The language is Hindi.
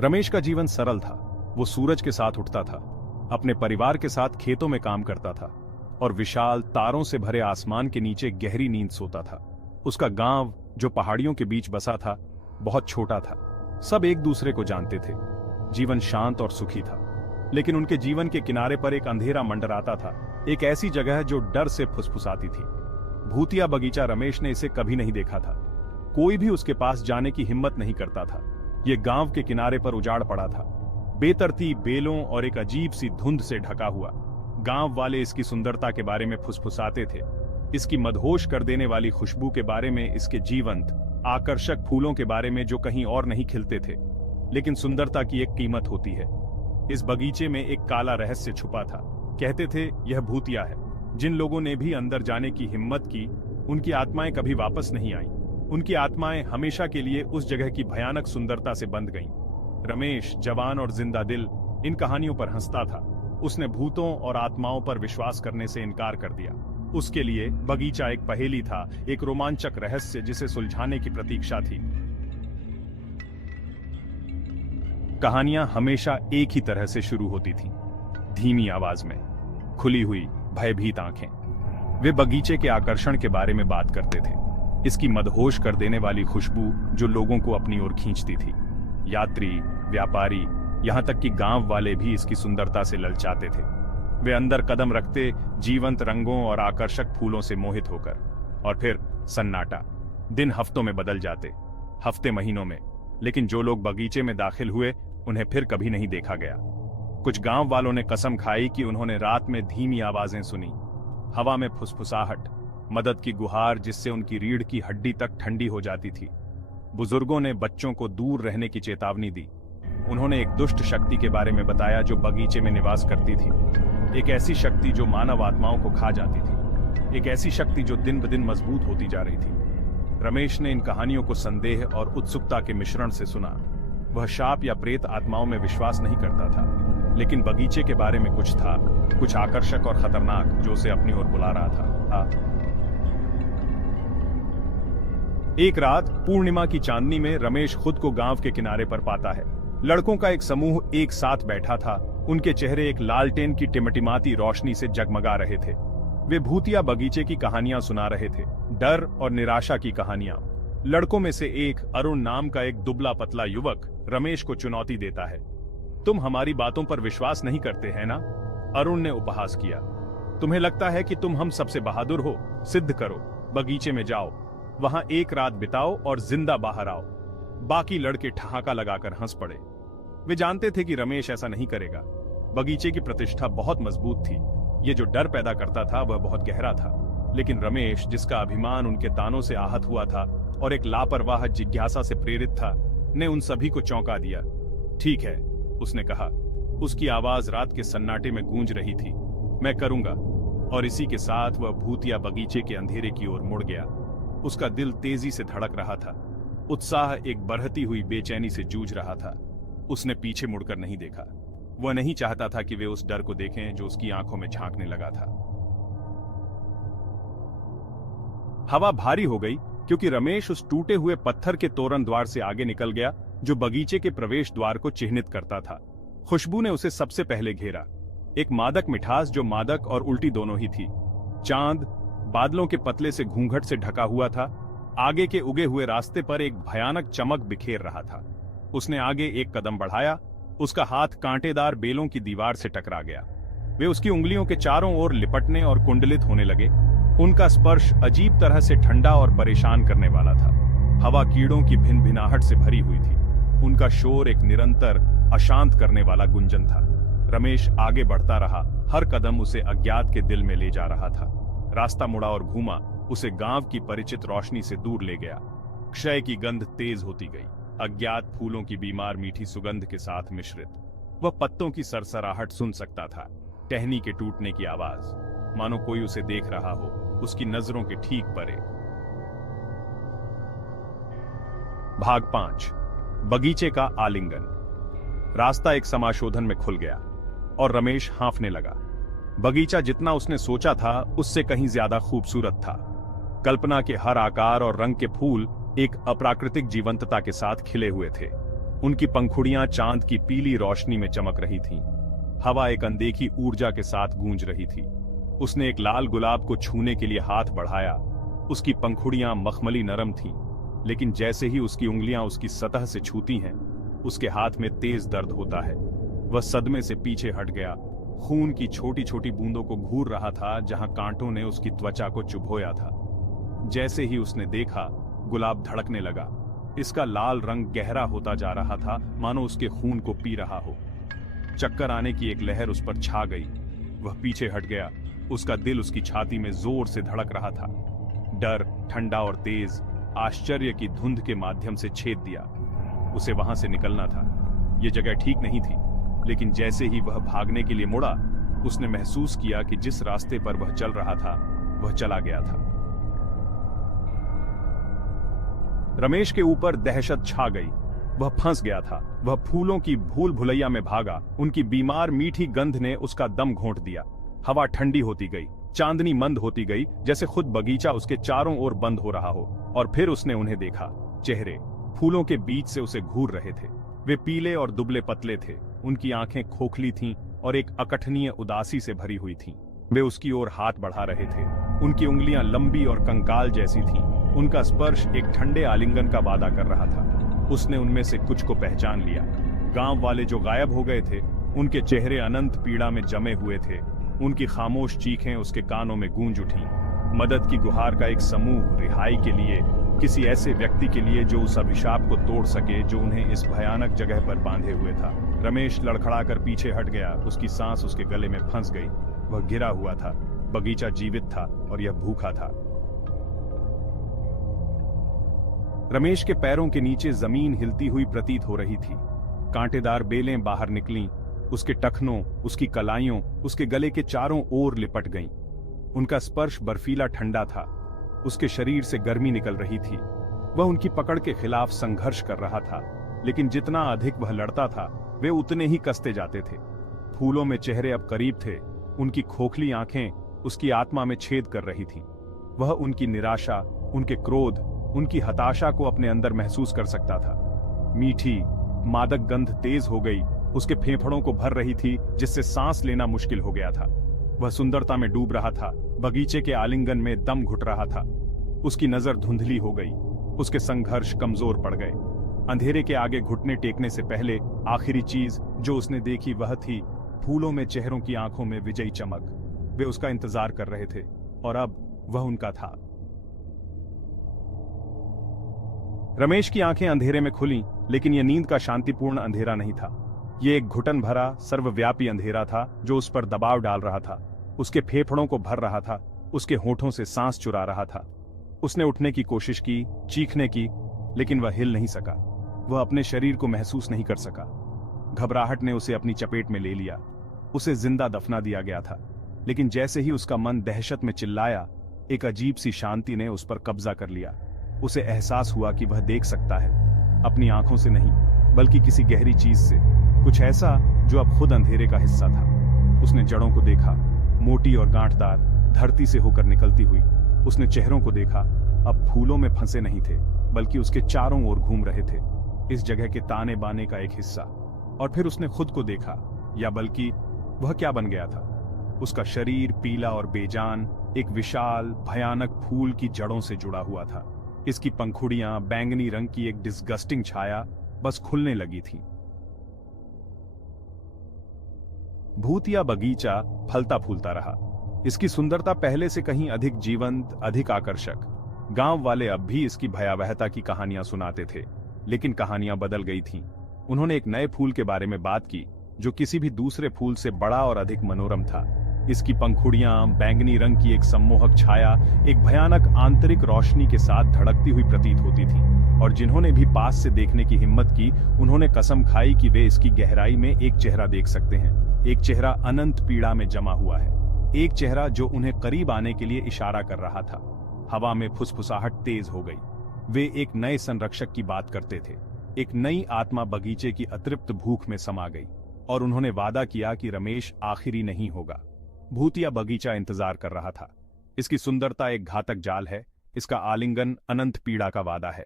रमेश का जीवन सरल था। वो सूरज के साथ उठता था, अपने परिवार के साथ खेतों में काम करता था और विशाल तारों से भरे आसमान के नीचे गहरी नींद सोता था। उसका गांव, जो पहाड़ियों के बीच बसा था, बहुत छोटा था। सब एक दूसरे को जानते थे। जीवन शांत और सुखी था। लेकिन उनके जीवन के किनारे पर एक अंधेरा मंडराता था, एक ऐसी जगह जो डर से फुसफुसाती थी। भूतिया बगीचा। रमेश ने इसे कभी नहीं देखा था। कोई भी उसके पास जाने की हिम्मत नहीं करता था। यह गांव के किनारे पर उजाड़ पड़ा था, बेतरतीब बेलों और एक अजीब सी धुंध से ढका हुआ। गांव वाले इसकी सुंदरता के बारे में फुसफुसाते थे, इसकी मदहोश कर देने वाली खुशबू के बारे में, इसके जीवंत आकर्षक फूलों के बारे में जो कहीं और नहीं खिलते थे। लेकिन सुंदरता की एक कीमत होती है। इस बगीचे में एक काला रहस्य छुपा था। कहते थे यह भूतिया है। जिन लोगों ने भी अंदर जाने की हिम्मत की, उनकी आत्माएं कभी वापस नहीं आईं। उनकी आत्माएं हमेशा के लिए उस जगह की भयानक सुंदरता से बंध गईं। रमेश, जवान और जिंदा दिल, इन कहानियों पर हंसता था। उसने भूतों और आत्माओं पर विश्वास करने से इनकार कर दिया। उसके लिए बगीचा एक पहेली था, एक रोमांचक रहस्य जिसे सुलझाने की प्रतीक्षा थी। कहानियां हमेशा एक ही तरह से शुरू होती थीं, धीमी आवाज में, खुली हुई भयभीत आंखें। वे बगीचे के आकर्षण के बारे में बात करते थे, इसकी मदहोश कर देने वाली खुशबू जो लोगों को अपनी ओर खींचती थी। यात्री, व्यापारी, यहां तक कि गांव वाले भी इसकी सुंदरता से ललचाते थे। वे अंदर कदम रखते, जीवंत रंगों और आकर्षक फूलों से मोहित होकर। और फिर सन्नाटा। दिन हफ्तों में बदल जाते, हफ्ते महीनों में। लेकिन जो लोग बगीचे में दाखिल हुए, उन्हें फिर कभी नहीं देखा गया। कुछ गांव वालों ने कसम खाई कि उन्होंने रात में धीमी आवाजें सुनी, हवा में फुसफुसाहट, मदद की गुहार जिससे उनकी रीढ़ की हड्डी तक ठंडी हो जाती थी। बुजुर्गों ने बच्चों को दूर रहने की चेतावनी दी। उन्होंने एक दुष्ट शक्ति के बारे में बताया जो बगीचे में निवास करती थी। एक ऐसी शक्ति जो मानव आत्माओं को खा जाती थी। एक ऐसी शक्ति जो दिन ब दिन मजबूत होती जा रही थी। रमेश ने इन कहानियों को संदेह और उत्सुकता के मिश्रण से सुना। वह शाप या प्रेत आत्माओं में विश्वास नहीं करता था, लेकिन बगीचे के बारे में कुछ था, कुछ आकर्षक और खतरनाक जो उसे अपनी ओर बुला रहा था। एक रात पूर्णिमा की चांदनी में रमेश खुद को गांव के किनारे पर पाता है। लड़कों का एक समूह एक साथ बैठा था। उनके चेहरे एक लालटेन की टिमटिमाती रोशनी से जगमगा रहे थे। वे भूतिया बगीचे की कहानियां सुना रहे थे, डर और निराशा की कहानियां। लड़कों में से एक, अरुण नाम का एक दुबला पतला युवक, रमेश को चुनौती देता है। तुम हमारी बातों पर विश्वास नहीं करते हैं ना? अरुण ने उपहास किया। तुम्हें लगता है कि तुम हम सबसे बहादुर हो? सिद्ध करो। बगीचे में जाओ, वहां एक रात बिताओ और जिंदा बाहर आओ। बाकी लड़के ठहाका लगाकर हंस पड़े। वे जानते थे कि रमेश ऐसा नहीं करेगा। बगीचे की प्रतिष्ठा बहुत मजबूत थी। ये जो डर पैदा करता था वह बहुत गहरा था। लेकिन रमेश, जिसका अभिमान उनके तानों से आहत हुआ था और एक लापरवाह जिज्ञासा से प्रेरित था, ने उन सभी को चौंका दिया। ठीक है, उसने कहा। उसकी आवाज रात के सन्नाटे में गूंज रही थी। मैं करूंगा। और इसी के साथ वह भूतिया बगीचे के अंधेरे की ओर मुड़ गया। उसका दिल तेजी से धड़क रहा था। उत्साह एक बढ़ती हुई बेचैनी से जूझ रहा था। उसने पीछे मुड़कर नहीं देखा। वह नहीं चाहता था कि वे उस डर को देखें जो उसकी आंखों में झांकने लगा था। हवा भारी हो गई क्योंकि रमेश उस टूटे हुए पत्थर के तोरण द्वार से आगे निकल गया जो बगीचे के प्रवेश द्वार को चिह्नित करता था। खुशबू ने उसे सबसे पहले घेरा। एक मादक मिठास जो मादक और उल्टी दोनों ही थी। चांद बादलों के पतले से घूंघट से ढका हुआ था। आगे के उगे हुए रास्ते पर एक भयानक चमक बिखेर रहा था। उसने आगे एक कदम बढ़ाया। उसका हाथ कांटेदार बेलों की दीवार से टकरा गया। वे उसकी उंगलियों के चारों ओर लिपटने और कुंडलित होने लगे। उनका स्पर्श अजीब तरह से ठंडा और परेशान करने वाला था। हवा कीड़ों की भिनभिनाहट से भरी हुई थी। उनका शोर एक निरंतर अशांत करने वाला गुंजन था। रमेश आगे बढ़ता रहा। हर कदम उसे अज्ञात के दिल में ले जा रहा था। रास्ता मुड़ा और घूमा, उसे गांव की परिचित रोशनी से दूर ले गया। क्षय की गंध तेज होती गई, अज्ञात फूलों की बीमार मीठी सुगंध के साथ मिश्रित। वह पत्तों की सरसराहट सुन सकता था, टहनी के टूटने की आवाज, मानो कोई उसे देख रहा हो, उसकी नजरों के ठीक परे। भाग 5। बगीचे का आलिंगन। रास्ता एक समाशोधन में खुल गया और रमेश हाँफने लगा। बगीचा जितना उसने सोचा था उससे कहीं ज्यादा खूबसूरत था। कल्पना के हर आकार और रंग के फूल एक अप्राकृतिक जीवंतता के साथ खिले हुए थे। उनकी पंखुड़ियां चांद की पीली रोशनी में चमक रही थीं। हवा एक अनदेखी ऊर्जा के साथ गूंज रही थी। उसने एक लाल गुलाब को छूने के लिए हाथ बढ़ाया। उसकी पंखुड़ियां मखमली नरम थीं, लेकिन जैसे ही उसकी उंगलियां उसकी सतह से छूती हैं, उसके हाथ में तेज दर्द होता है। वह सदमे से पीछे हट गया। खून की छोटी छोटी बूंदों को घूर रहा था जहां कांटों ने उसकी त्वचा को चुभोया था। जैसे ही उसने देखा, गुलाब धड़कने लगा। इसका लाल रंग गहरा होता जा रहा था, मानो उसके खून को पी रहा हो। चक्कर आने की एक लहर उस पर छा गई। वह पीछे हट गया। उसका दिल उसकी छाती में जोर से धड़क रहा था। डर, ठंडा और तेज, आश्चर्य की धुंध के माध्यम से छेद दिया। उसे वहां से निकलना था। यह जगह ठीक नहीं थी, लेकिन जैसे ही वह भागने के लिए मुड़ा, उसने महसूस किया कि जिस रास्ते पर वह चल रहा था, वह चला गया था। रमेश के ऊपर दहशत छा गई। वह फंस गया था। वह फूलों की भूल भुलैया में भागा। उनकी बीमार मीठी गंध ने उसका दम घोंट दिया। हवा ठंडी होती गई, चांदनी मंद होती गई, जैसे खुद बगीचा उसके चारों ओर बंद हो रहा हो। और फिर उसने उन्हें देखा। चेहरे फूलों के बीच से उसे घूर रहे थे। वे पीले और दुबले पतले थे। उनकी आंखें खोखली थीं और एक अकठनीय उदासी से भरी हुई थीं। वे उसकी ओर हाथ बढ़ा रहे थे। उनकी उंगलियां लंबी और कंकाल जैसी थीं। उनका स्पर्श एक ठंडे आलिंगन का वादा कर रहा था। उसने उनमें से कुछ को पहचान लिया। गांव वाले जो गायब हो गए थे, उनके चेहरे अनंत पीड़ा में जमे हुए थे। उनकी खामोश चीखें उसके कानों में गूंज उठीं। मदद की गुहार का एक समूह, रिहाई के लिए, किसी ऐसे व्यक्ति के लिए जो उस अभिशाप को तोड़ सके जो उन्हें इस भयानक जगह पर बांधे हुए था। रमेश लड़खड़ाकर पीछे हट गया। उसकी सांस उसके गले में फंस गई। वह गिरा हुआ था। बगीचा जीवित था और यह भूखा था। रमेश के पैरों के नीचे जमीन हिलती हुई प्रतीत हो रही थी। कांटेदार बेलें बाहर निकलीं। उसके टखनों, उसकी कलाइयों, उसके गले के चारों ओर लिपट गईं। उनका स्पर्श बर्फीला ठंडा था। उसके शरीर से गर्मी निकल रही थी। वह उनकी पकड़ के खिलाफ संघर्ष कर रहा था, लेकिन जितना अधिक वह लड़ता था, वे उतने ही कसते जाते थे। फूलों में चेहरे अब करीब थे। उनकी खोखली आंखें उसकी आत्मा में छेद कर रही थीं। वह उनकी निराशा, उनके क्रोध, उनकी हताशा को अपने अंदर महसूस कर सकता था। मीठी, मादक गंध तेज हो गई, उसके फेफड़ों को भर रही थी, जिससे सांस लेना मुश्किल हो गया था। वह सुंदरता में डूब रहा था, बगीचे के आलिंगन में दम घुट रहा था। उसकी नजर धुंधली हो गई। उसके संघर्ष कमजोर पड़ गए। अंधेरे के आगे घुटने टेकने से पहले आखिरी चीज जो उसने देखी वह थी फूलों में चेहरों की आंखों में विजयी चमक। वे उसका इंतजार कर रहे थे और अब वह उनका था। रमेश की आंखें अंधेरे में खुलीं, लेकिन यह नींद का शांतिपूर्ण अंधेरा नहीं था। यह एक घुटन भरा, सर्वव्यापी अंधेरा था जो उस पर दबाव डाल रहा था। उसके फेफड़ों को भर रहा था। उसके होठों से सांस चुरा रहा था। उसने उठने की कोशिश की, चीखने की, लेकिन वह हिल नहीं सका। वह अपने शरीर को महसूस नहीं कर सका। घबराहट ने उसे अपनी चपेट में ले लिया। उसे जिंदा दफना दिया गया था, लेकिन जैसे ही उसका मन दहशत में चिल्लाया, एक अजीब सी शांति ने उस पर कब्जा कर लिया। उसे एहसास हुआ कि वह देख सकता है, अपनी आंखों से नहीं, बल्कि किसी गहरी चीज से, कुछ ऐसा जो अब खुद अंधेरे का हिस्सा था। उसने जड़ों को देखा, मोटी और गांठदार, धरती से होकर निकलती हुई। उसने चेहरों को देखा, अब फूलों में फंसे नहीं थे, बल्कि उसके चारों ओर घूम रहे थे, इस जगह के ताने बाने का एक हिस्सा। और फिर उसने खुद को देखा, या बल्कि वह क्या बन गया था। उसका शरीर पीला और बेजान, एक विशाल भयानक फूल की जड़ों से जुड़ा हुआ था। इसकी पंखुड़ियां बैंगनी रंग की एक डिस्गस्टिंग छाया बस खुलने लगी थी। भूतिया बगीचा फलता फूलता रहा। इसकी सुंदरता पहले से कहीं अधिक जीवंत, अधिक आकर्षक। गांव वाले अब भी इसकी भयावहता की कहानियां सुनाते थे, लेकिन कहानियां बदल गई थीं। उन्होंने एक नए फूल के बारे में बात की जो किसी भी दूसरे फूल से बड़ा और अधिक मनोरम था। इसकी पंखुड़ियां, बैंगनी रंग की एक सम्मोहक छाया, एक भयानक आंतरिक रोशनी के साथ धड़कती हुई प्रतीत होती थी। और जिन्होंने भी पास से देखने की हिम्मत की, उन्होंने कसम खाई कि वे इसकी गहराई में एक चेहरा देख सकते हैं, एक चेहरा अनंत पीड़ा में जमा हुआ है, एक चेहरा जो उन्हें करीब आने के लिए इशारा कर रहा था। हवा में फुसफुसाहट तेज हो गई। वे एक नए संरक्षक की बात करते थे। एक नई आत्मा बगीचे की अतृप्त भूख में समा गई, और उन्होंने वादा किया कि रमेश आखिरी नहीं होगा। भूतिया बगीचा इंतजार कर रहा था। इसकी सुंदरता एक घातक जाल है, इसका आलिंगन अनंत पीड़ा का वादा है।